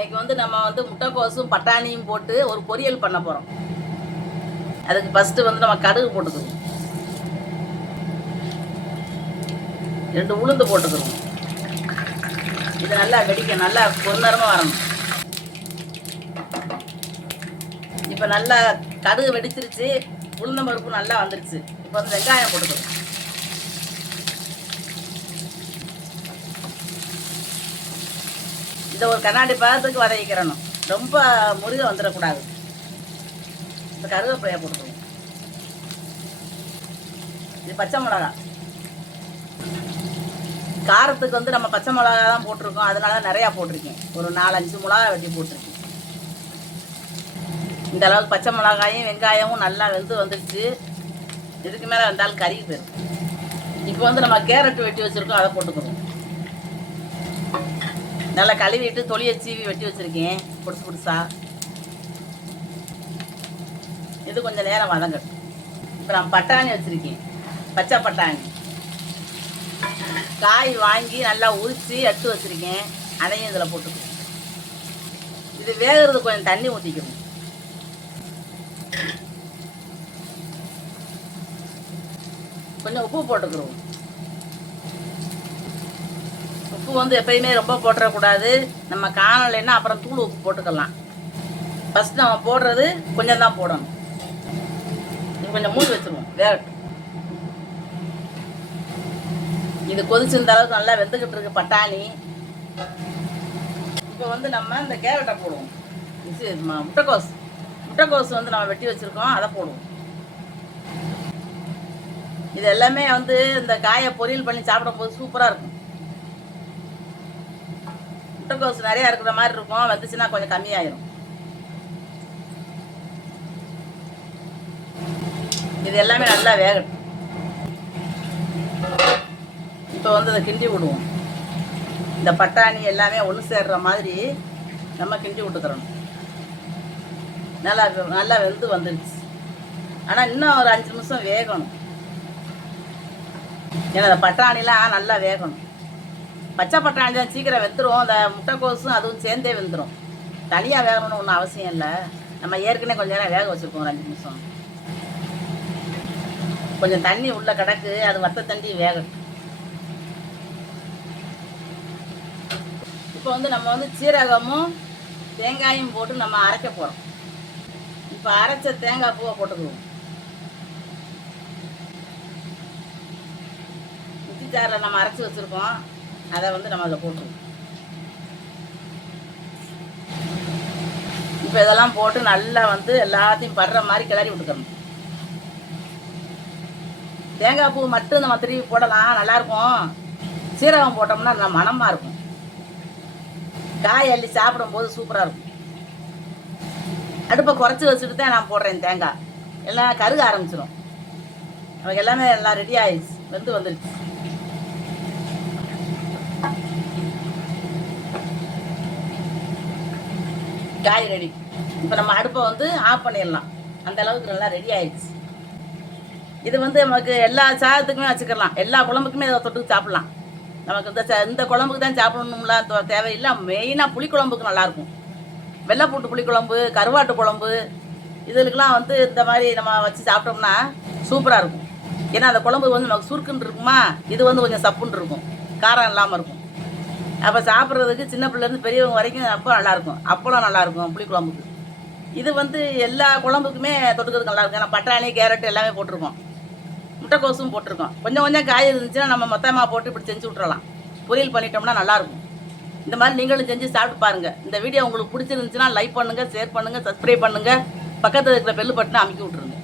இன்னைக்கு வந்து நம்ம வந்து முட்டைக்கோசும் பட்டாணியும் போட்டு ஒரு பொரியல் பண்ண போகிறோம் அதுக்கு ஃபஸ்ட்டு வந்து நம்ம கடுகு போட்டுக்கணும். ரெண்டு உளுந்து போட்டுக்கணும். இது நல்லா வெடிக்க நல்லா பொன்னரமாக வரணும். இப்போ நல்லா கடுகு வெடிச்சிருச்சு உளுந்தம் பருப்பு நல்லா வந்துருச்சு. இப்போ வந்து வெங்காயம் போட்டுக்கணும். இந்த ஒரு கண்ணாடி பதத்துக்கு வதக்கிக்கிறணும் ரொம்ப முருக வந்துடக்கூடாது. இந்த கருவேப்பிலையை போட்டுக்கணும். இது பச்சை மிளகா. காரத்துக்கு வந்து நம்ம பச்சை மிளகா தான் போட்டிருக்கோம். அதனால தான் நிறையா போட்டிருக்கேன். ஒரு நாலஞ்சு மிளகா வெட்டி போட்டிருக்கேன். இந்த அளவுக்கு பச்சை மிளகாயும் வெங்காயமும் நல்லா வெந்து வந்துடுச்சு இதுக்கு மேலே வந்தாலும் கறி போயிடும் இப்போ வந்து நம்ம கேரட் வெட்டி வச்சுருக்கோம் அதை போட்டுக்கிறோம் நல்லா கழுவிட்டு தொலியை சீவி வெட்டி வச்சுருக்கேன். புதுசு புதுசா இது கொஞ்சம் நேரம் வதங்கட்டும். இப்போ நான் பட்டாணி வச்சுருக்கேன். பச்சை பட்டாணி. காய் வாங்கி நல்லா உரித்து எடுத்து வச்சுருக்கேன். அதையும் இதில் போட்டுக்கணும். இது வேகிறது கொஞ்சம் தண்ணி ஊற்றிக்கணும் கொஞ்சம் உப்பு போட்டுக்கிறோம் உப்பு வந்து எப்பயுமே ரொம்ப போட்டுறக்கூடாது. நம்ம காணலைன்னா அப்புறம் தூள் உப்பு போட்டுக்கலாம். ஃபஸ்ட் நம்ம போடுறது கொஞ்சம் தான் போடணும். இது கொஞ்சம் மூடி வச்சுருவோம் வேகட்டும். இது கொதிச்சிருந்த அளவுக்கு நல்லா வெந்துக்கிட்டு இருக்கு பட்டாணி. இப்போ வந்து நம்ம இந்த கேரட்டை போடுவோம். இது முட்டைக்கோஸ். முட்டைக்கோஸ் வந்து நம்ம வெட்டி வச்சுருக்கோம் அதை போடுவோம். இது எல்லாமே வந்து இந்த காயை பொரியல் பண்ணி சாப்பிடும்போது சூப்பராக இருக்கும். முட்டைக்கோஸ் நிறையா இருக்கிற மாதிரி இருக்கும் வந்துச்சுன்னா கொஞ்சம் கம்மியாயிரும். இது எல்லாமே நல்லா வேகணும் இப்போ வந்து அதை கிண்டி விடுவோம். இந்த பட்டாணி எல்லாமே ஒன்று சேர்ற மாதிரி நம்ம கிண்டி விட்டுக்கிறோம் நல்லா நல்லா வெந்து வந்துடுச்சு ஆனால் இன்னும் ஒரு அஞ்சு நிமிஷம் வேகணும். ஏன்னா அந்த பட்டாணிலாம் நல்லா வேகணும். பச்சை பட்டாணி சீக்கிரம் வெந்துடும் அந்த முட்டைக்கோசும் அதுவும் சேர்ந்தே வெந்துடும் தனியாக வேகணும்னு ஒன்றும் அவசியம் இல்லை. நம்ம ஏற்கனவே கொஞ்சம் நேரம் வேக வச்சுருக்கோம் ஒரு அஞ்சு நிமிஷம். கொஞ்சம் தண்ணி உள்ள கிடக்கு அது வத்த தண்ணி வேகட்டும். இப்போ வந்து நம்ம வந்து சீரகமும் தேங்காயும் போட்டு நம்ம அரைக்க போகிறோம் இப்போ அரைச்ச தேங்காய் பூவை போட்டுக்குவோம். மிக்சி ஜாரில் நம்ம அரைச்சி வச்சுருக்கோம். அதை வந்து நம்ம அதில் போட்டுருவோம். இப்போ இதெல்லாம் போட்டு நல்லா வந்து எல்லாத்தையும் படுற மாதிரி கிளறி விட்டுக்கணும். தேங்காய் பூ மட்டும் நம்ம திருப்பி போடலாம் நல்லாயிருக்கும் சீரகம் போட்டோம்னா நல்லா மணமாக இருக்கும். காய் அள்ளி சாப்பிடும்போது சூப்பராக இருக்கும். அடுப்பை குறைச்சி வச்சுட்டு தான் நான் போடுறேன் தேங்காய். எல்லாம் கருக ஆரம்பிச்சிடும் நமக்கு எல்லாமே எல்லாம் ரெடி ஆயிடுச்சு வெந்து வந்துடுச்சு. காய் ரெடி இப்போ நம்ம அடுப்பை வந்து ஆஃப் பண்ணிடலாம். அந்த அளவுக்கு நல்லா ரெடி ஆயிடுச்சு. இது வந்து நமக்கு எல்லா சாதத்துக்குமே வச்சுக்கலாம். எல்லா குழம்புக்குமே இதை தொட்டு சாப்பிடலாம். நமக்கு இந்த இந்த குழம்புக்கு தான் சாப்பிடணும்லாம் தேவையில்லை. மெயினாக புளிக்குழம்புக்கு நல்லாயிருக்கும். வெள்ளைப்பூட்டு புளிக்குழம்பு கருவாட்டு குழம்பு இதுகளுக்கெல்லாம் வந்து இந்த மாதிரி நம்ம வச்சு சாப்பிட்டோம்னா சூப்பராக இருக்கும். ஏன்னா அந்த குழம்பு வந்து நமக்கு சுருக்குன்னு இருக்குமா? இது வந்து கொஞ்சம் சப்புன்னு இருக்கும். காரம் இல்லாமல் இருக்கும். அப்போ சாப்பிட்றதுக்கு சின்ன பிள்ளைலேருந்து பெரியவங்க வரைக்கும் அப்போ நல்லாயிருக்கும் அப்பளம் நல்லாயிருக்கும் புளிக்குழம்புக்கு. இது வந்து எல்லா குழம்புக்குமே தொட்டுக்கிறதுக்கு நல்லாயிருக்கும் ஏன்னா பட்டாணி கேரட் எல்லாமே போட்டிருக்கோம். முட்டைக்கோசும் போட்டிருக்கோம். கொஞ்சம் கொஞ்சம் காய் இருந்துச்சுன்னா நம்ம மொத்தமாக போட்டு இப்படி செஞ்சு விட்றலாம் பொரியல் பண்ணிட்டோம்னா நல்லாயிருக்கும் இந்த மாதிரி நீங்களும் செஞ்சு சாப்பிட்டு பாருங்கள் இந்த வீடியோ உங்களுக்கு பிடிச்சிருந்துச்சுன்னா லைக் பண்ணுங்கள் ஷேர் பண்ணுங்கள் சப்ஸ்கிரைப் பண்ணுங்கள் பக்கத்தில் இருக்கிற பெல் பட்டனை அமுக்கி விட்ருங்க